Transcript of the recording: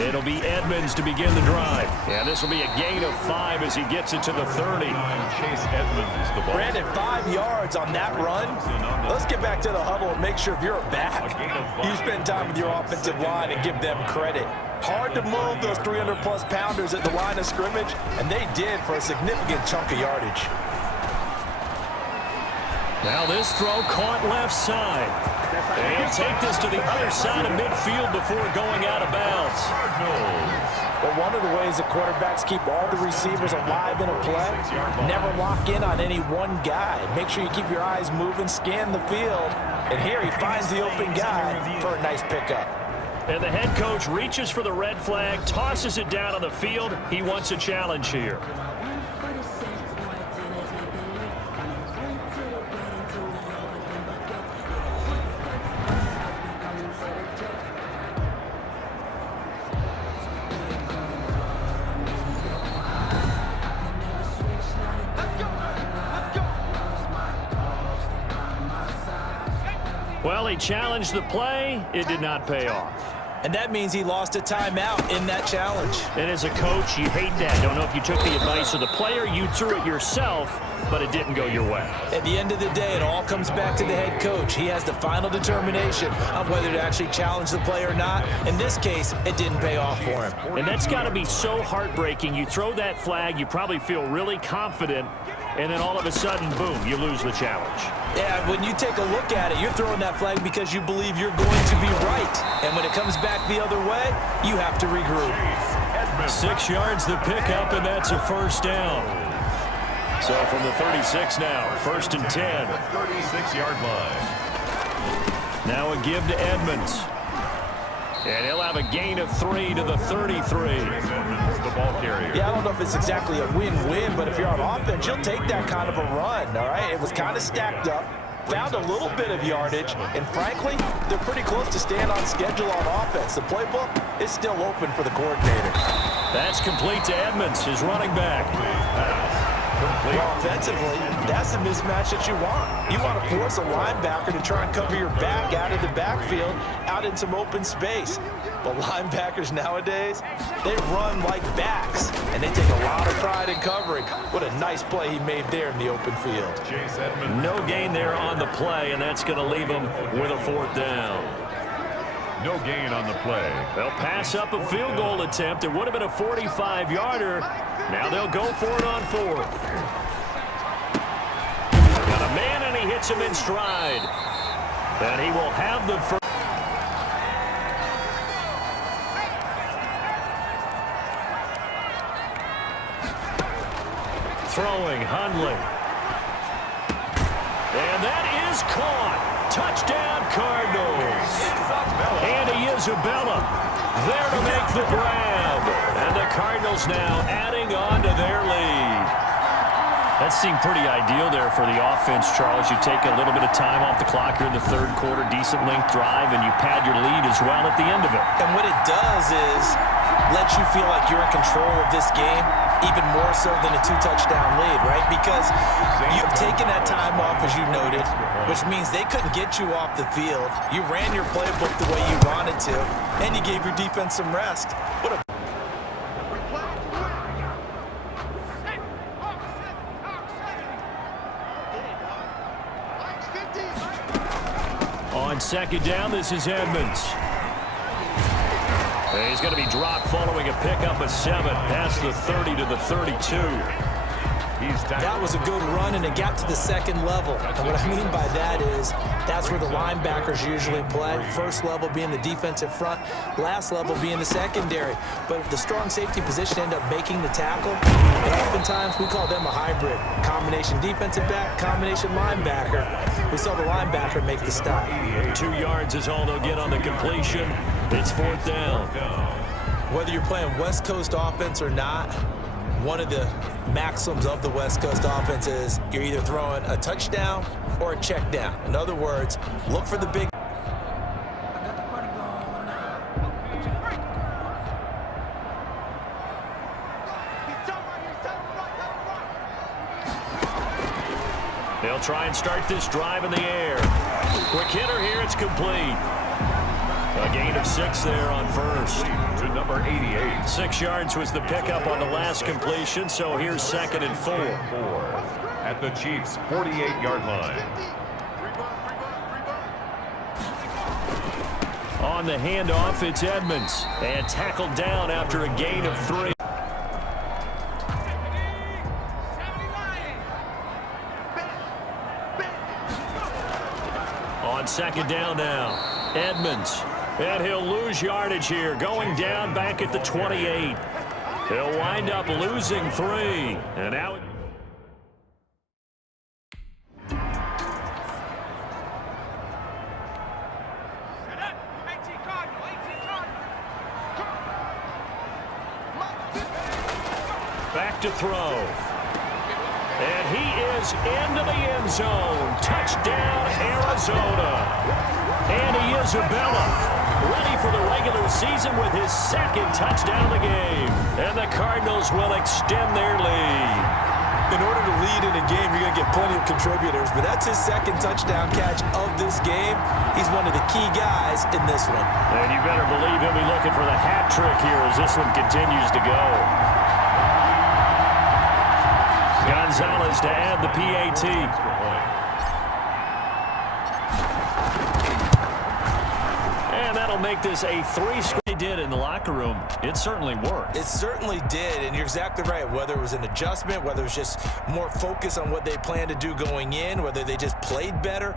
It'll be Edmonds to begin the drive. And this will be a gain of 5 as he gets it to the 30. Chase Edmonds, the ball. Brandon, 5 yards on that run. Let's get back to the huddle and make sure if you're a back, you spend time with your offensive line and give them credit. Hard to move those 300-plus pounders at the line of scrimmage, and they did for a significant chunk of yardage. Now this throw caught left side. And he'll take this to the other side of midfield before going out of bounds. Well, one of the ways that quarterbacks keep all the receivers alive in a play, never lock in on any one guy. Make sure you keep your eyes moving, scan the field. And here he finds the open guy for a nice pickup. And the head coach reaches for the red flag, tosses it down on the field. He wants a challenge here. Well, he challenged the play. It did not pay off. And that means he lost a timeout in that challenge. And as a coach, you hate that. Don't know if you took the advice of the player, you threw it yourself, but it didn't go your way. At the end of the day, it all comes back to the head coach. He has the final determination on whether to actually challenge the play or not. In this case, it didn't pay off for him. And that's got to be so heartbreaking. You throw that flag, you probably feel really confident, and then all of a sudden, boom, you lose the challenge. Yeah, when you take a look at it, you're throwing that flag because you believe you're going to be right. And when it comes back the other way, you have to regroup. 6 yards the pickup, and that's a first down. So from the 36 now, 1st and 10. 36-yard line. Now a give to Edmonds. And he'll have a gain of 3 to the 33. The ball carrier. Yeah, I don't know if it's exactly a win-win, but if you're on offense, you'll take that kind of a run, all right? It was kind of stacked up, found a little bit of yardage, and frankly, they're pretty close to staying on schedule on offense. The playbook is still open for the coordinator. That's complete to Edmonds, his running back. Well, offensively, that's the mismatch that you want. You want to force a linebacker to try and cover your back out of the backfield, out in some open space. But linebackers nowadays, they run like backs, and they take a lot of pride in covering. What a nice play he made there in the open field. No gain there on the play, and that's going to leave him with a 4th down. No gain on the play. They'll pass up a field goal attempt. It would have been a 45-yarder. Now they'll go for it on 4th. Got a man, and he hits him in stride. And he will have the first. Throwing, Hundley. And that is caught. Touchdown, Cardinals. Andy Isabella there to make the grab. And the Cardinals now adding on to their lead. That seemed pretty ideal there for the offense, Charles. You take a little bit of time off the clock here in the 3rd quarter, decent length drive, and you pad your lead as well at the end of it. And what it does is lets you feel like you're in control of this game, even more so than a 2-touchdown lead, right? Because you've taken that time off, as you noted, which means they couldn't get you off the field. You ran your playbook the way you wanted to, and you gave your defense some rest. What a On 2nd down, this is Edmonds. And he's going to be dropped following a pickup of 7 past the 30 to the 32. That was a good run, and it got to the 2nd level. And what I mean by that is that's where the linebackers usually play. First level being the defensive front, last level being the secondary. But the strong safety position ended up making the tackle. And oftentimes we call them a hybrid. Combination defensive back, combination linebacker. We saw the linebacker make the stop. 2 yards is all they'll get on the completion. It's 4th down. Whether you're playing West Coast offense or not, one of the maxims of the West Coast offense is you're either throwing a touchdown or a check down. In other words, look for the big. They'll try and start this drive in the air. Quick hitter here, it's complete. A gain of 6 there on first. To number 88. 6 yards was the pickup on the last completion, so here's 2nd and 4. At the Chiefs' 48-yard line. On the handoff, it's Edmonds. And tackled down after a gain of 3. On 2nd down now, Edmonds. And he'll lose yardage here, going down back at the 28. He'll wind up losing 3. And now... back to throw. And he is into the end zone. Touchdown, Arizona. And Isabella, ready for the regular season with his 2nd touchdown of the game. And the Cardinals will extend their lead. In order to lead in a game, you're going to get plenty of contributors, but that's his 2nd touchdown catch of this game. He's one of the key guys in this one. And you better believe he'll be looking for the hat trick here as this one continues to go. Gonzalez to add the PAT. And that'll make this a 3-score. They did in the locker room. It certainly worked. It certainly did, and you're exactly right. Whether it was an adjustment, whether it was just more focus on what they planned to do going in, whether they just played better.